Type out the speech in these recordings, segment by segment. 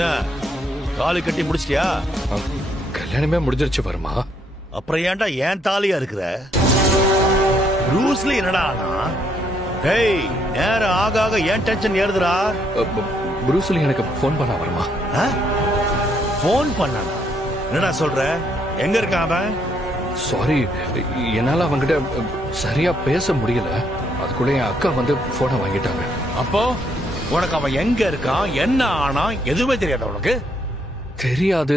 என்ன தாலி கட்டி முடிச்சிட்டியா? கல்யாணமே முடிஞ்சிருச்சு வர்மா. அப்புறம் ஏன்டா ஏன் தாலியா இருக்கிற? ப்ரூஸ்லி என்னடா டேய், நேரம் ஆக ஆக ஏன் டென்ஷன் ஏறுதுடா? ப்ரூஸ்லி எனக்கு போன் பண்ண வர்மா. போன் பண்ணா? என்னடா சொல்ற? எங்க இருக்கான் அவன்? சாரி, என்னால அவங்கிட்ட சரியா பேச முடியல. அதுக்குள்ள என் அக்கா வந்து போனை வாங்கிட்டாங்க. அப்போ உனக்கு அவன் எங்க இருக்கான், என்ன ஆனா எதுவுமே தெரியாத உனக்கு? தெரியாது.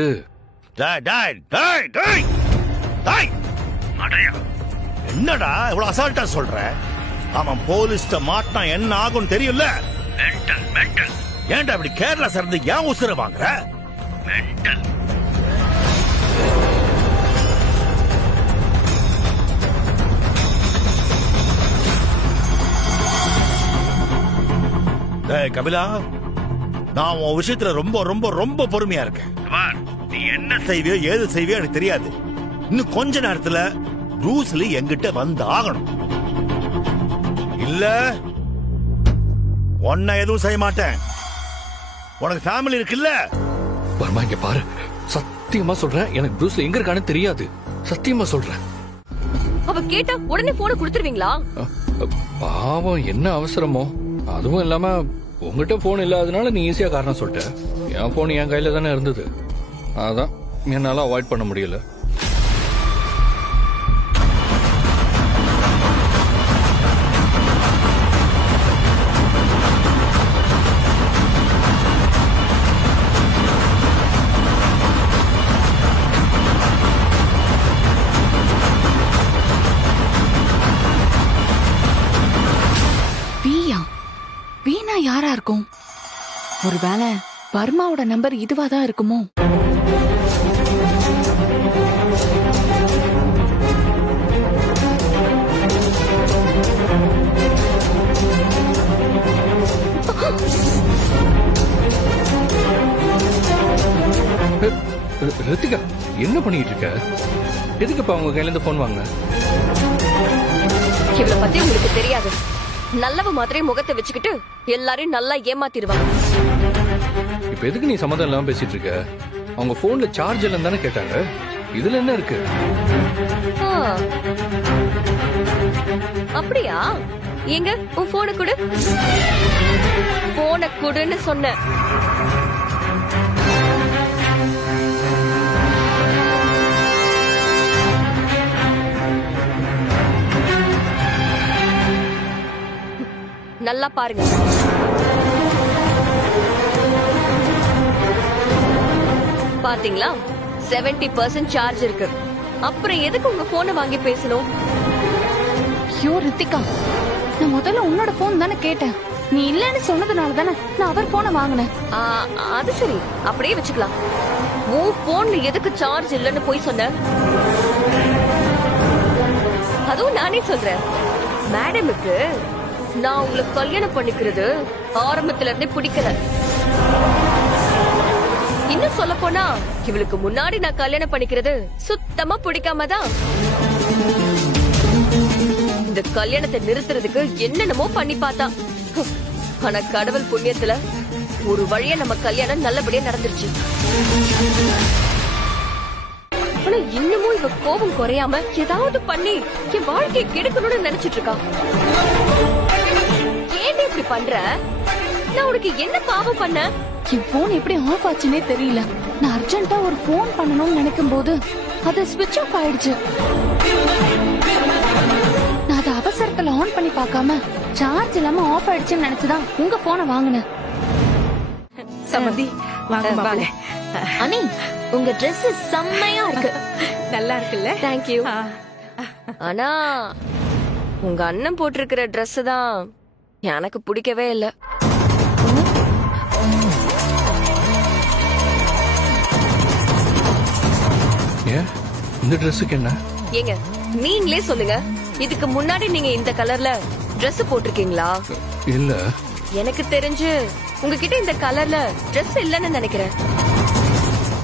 என்னடா இவ்வளவு அசால்ட்டா சொல்ற? அவன் போலீஸ்ட மாட்டினா என்ன ஆகும் தெரியும்ல? ஏன்டா இப்படி கேரளா சார்ந்து ஏன் உசுர வாங்குற? கபிலா, நான் உன் விஷயத்துல ரொம்ப ரொம்ப ரொம்ப பொறுமையா இருக்கேன். நீ என்ன செய்வியோ ஏது செய்வியோ எனக்கு தெரியாது. இன்னும் கொஞ்ச நேரத்துல ப்ரூஸ்லி என்கிட்ட வந்து ஆகணும். இல்ல உன்னை எதுவும் செய்ய மாட்டேன். உனக்கு ஃபேமிலி இருக்குல்ல? வர்மா, இங்க பாரு, சத்தியமா சொல்றேன், எனக்கு ப்ரூஸ்லி எங்க இருக்கான்னு தெரியாது. சத்தியமா சொல்றேன். அவ கேட்டா உடனே போனை கொடுத்துருவீங்களா? பாவம், என்ன அவசரமோ. அதுவும் இல்லாம உங்ககிட்ட போன் இல்லாதனால நீ ஈஸியா காரணம் சொல்லிட்ட. என் போன் என் கையில தானே இருந்தது, அதான் என்னால அவாய்ட் பண்ண முடியல. வீணா யாரா இருக்கும்? ஒருவேளை வர்மாவோட நம்பர் இதுவாதான் இருக்குமோ? ரித்திகா, என்ன பண்ணிட்டு இருக்க? எதுக்குப்பா உங்க கையில இருந்து போன் வாங்க? இவளை பத்தி உங்களுக்கு தெரியாது. நல்லவ மாதிரி முகத்தை வச்சுக்கிட்டு எல்லாரையும் நல்லா ஏமாத்திடுவாங்க. இப்ப எதுக்கு நீ சம்மதம் இல்லாம பேசிட்டு இருக்க? அவங்க போன்ல சார்ஜ் இல்லன்னு தானே கேட்டாங்க. இதுல என்ன இருக்கு? அப்படியா? எங்க உன் போனை கொடு. போனை கொடுன்னு சொன்ன. நல்லா பாருங்க. பாத்தீங்களா? 70% சார்ஜ் இருக்கு. அப்புறம் எதுக்கு உங்க போனை வாங்கி பேசணும்? ஐயோ ரித்திகா, நான் முதல்ல உன்னோட போன் தானே கேட்டேன். நீ இல்லன்னு சொன்னதுனால தானே நான் அவர் போனை வாங்கினேன். அது சரி, அப்படியே வச்சுக்கலாம். உன் போன்ல எதுக்கு சார்ஜ் இல்லன்னு போய் சொன்ன? அதுவும் நானே சொல்றேன். மேடமுக்கு நான் உங்களை கல்யாணம் பண்ணிக்கிறது ஆரம்பத்துல இருந்தே பிடிக்கல. இன்னும் சொல்ல போனா இவளுக்கு முன்னாடி நான் கல்யாணம் பண்ணிக்கிறது சுத்தமா பிடிக்காம தான். இந்த கல்யாணத்தை நிறுத்துறதுக்கு என்னென்னமோ பண்ணி பார்த்தா. ஆனா கடவுள் புண்ணியத்துல ஒரு வழியா நம்ம கல்யாணம் நல்லபடியா நடந்துருச்சு. ஆனா இன்னமும் இவ கோபம் குறையாம ஏதாவது பண்ணி என் வாழ்க்கையை கெடுக்கணும்னு நினைச்சிட்டு இருக்கா. ஏன் இப்படி பண்ற? நான் உனக்கு என்ன பாவம் பண்ண? என் போன் எப்படி ஆஃப் ஆச்சுன்னே தெரியல. நான் அர்ஜென்ட்டா ஒரு போன் பண்ணணும்னு நினைக்கும் போது அது ஸ்விட்ச் ஆஃப் ஆயிடுச்சு. நான் அதை அவசரத்துல ஆன் பண்ணி பார்க்காம சார்ஜ் இல்லாம ஆஃப் ஆயிடுச்சுன்னு நினைச்சுதான் உங்க போனை வாங்கினேன். சமந்தி, வாங்க. அனி, உங்க Dress செம்மையா இருக்கு. நல்லா இருக்குல்ல? Thank you. ஆனா உங்க அண்ணன் போட்டிருக்கிற Dress தான் எனக்கு பிடிக்கவே இல்ல. ஏன் இந்த Dressக்கு என்ன? ஏங்க நீங்களே சொல்லுங்க, இதுக்கு முன்னாடி நீங்க இந்த கலர்ல Dress போட்டிருக்கீங்களா? இல்ல. எனக்கு தெரிஞ்சு உங்ககிட்ட இந்த கலர்ல Dress இல்லன்னு நினைக்கிறேன்.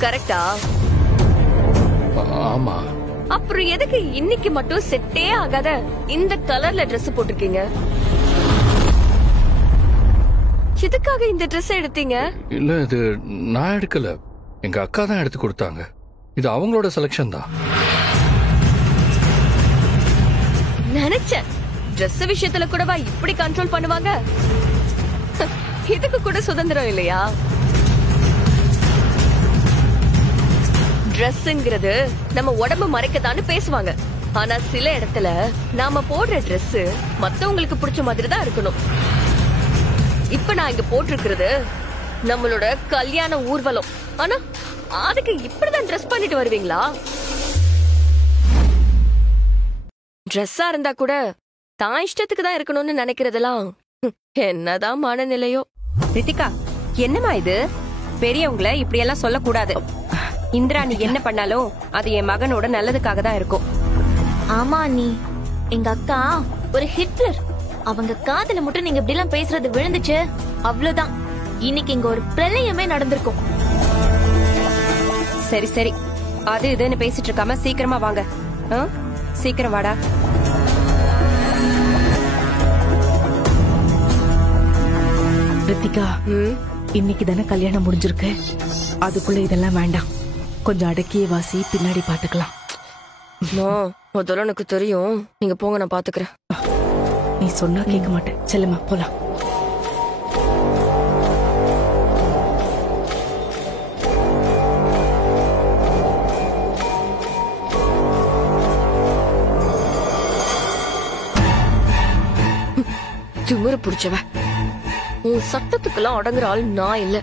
கரெக்டா? ஆமா. அப்புறம் எதுக்கு இன்னைக்கு மட்டும் செட்டே ஆகாத இந்த கலர்ல Dress போட்டிருக்கீங்க? எதுக்காக இந்த ட்ரெஸ் எடுத்தீங்க? இல்ல இது நான் எடுக்கல, எங்க அக்கா தான் எடுத்து கொடுத்தாங்க. இது அவங்களோட செலக்ஷன் தான். நினைச்சேன் ட்ரெஸ் விஷயத்துல கூடவா இப்படி கண்ட்ரோல் பண்ணுவாங்க? இதுக்கு கூட சுதந்திரம் இல்லையா? ட்ரெஸ்ங்கிறது நம்ம உடம்பு மறைக்கதான்னு பேசுவாங்க. ஆனா சில இடத்துல நாம போடுற ட்ரெஸ் மத்தவங்களுக்கு பிடிச்ச மாதிரி தான் இருக்கணும். இப்ப நான் இங்க போட்டிருக்கிறது நம்மளோட கல்யாண ஊர்வலம். ஆனா அதுக்கு இப்படிதான் ட்ரெஸ் பண்ணிட்டு வருவீங்களா? ட்ரெஸ்ஸா இருந்தா கூட தான் இஷ்டத்துக்கு தான் இருக்கணும்னு நினைக்கிறதெல்லாம் என்னதான் மனநிலையோ. ரித்திகா, என்னமா இது? பெரியவங்கள இப்படி எல்லாம் சொல்லக்கூடாது. இந்திராணி என்ன பண்ணாலும் அது என் மகனோட நல்லதுக்காக தான் இருக்கும். ஆமா அண்ணி, எங்க அக்கா ஒரு ஹிட்லர். அவங்க காதுல மட்டும் நீங்க இப்படி எல்லாம் பேசுறது விழுந்துச்சு, அவ்வளவுதான். இன்னைக்கு இங்க ஒரு பிரளயமே நடந்திருக்கும். சரி சரி, அது இதுன்னு பேசிட்டு இருக்காம சீக்கிரமா வாங்க. சீக்கிரம் வாடா. ரித்திகா, இன்னைக்கு தானே கல்யாணம் முடிஞ்சிருக்கு. அதுக்குள்ள இதெல்லாம் வேண்டாம். கொஞ்சம் அடக்கிய வாசி, பின்னாடி பாத்துக்கலாம். முதல்ல எனக்கு தெரியும், நீங்க போங்க, நான் பாத்துக்கிறேன். நீ சொன்னா கேட்க மாட்டேன். செல்லுமா போலாம். திமிரு புடிச்சவ. உன் சட்டத்துக்கெல்லாம் அடங்குற ஆள் நான் இல்ல.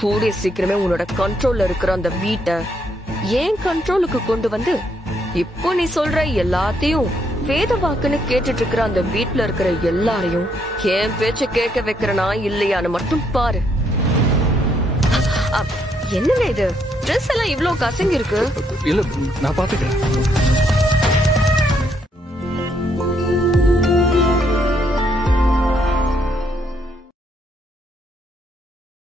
கூடிய சீக்கிரமே உன்னோட கண்ட்ரோல்ல இருக்கிற அந்த வீட்டை ஏன் கண்ட்ரோலுக்கு கொண்டு வந்து இப்போ நீ சொல்ற எல்லாத்தையும் வேத வாக்குன்னு கேட்டுட்டு இருக்கிற அந்த வீட்டுல இருக்கிற எல்லாரையும் என் பேச்ச கேட்க வைக்கிறனா இல்லையான்னு மட்டும் பாரு. என்னங்க இது? ட்ரெஸ் எல்லாம் இவ்ளோ கசங்கி இருக்கு. இல்ல நான் பாத்துக்கிறேன்.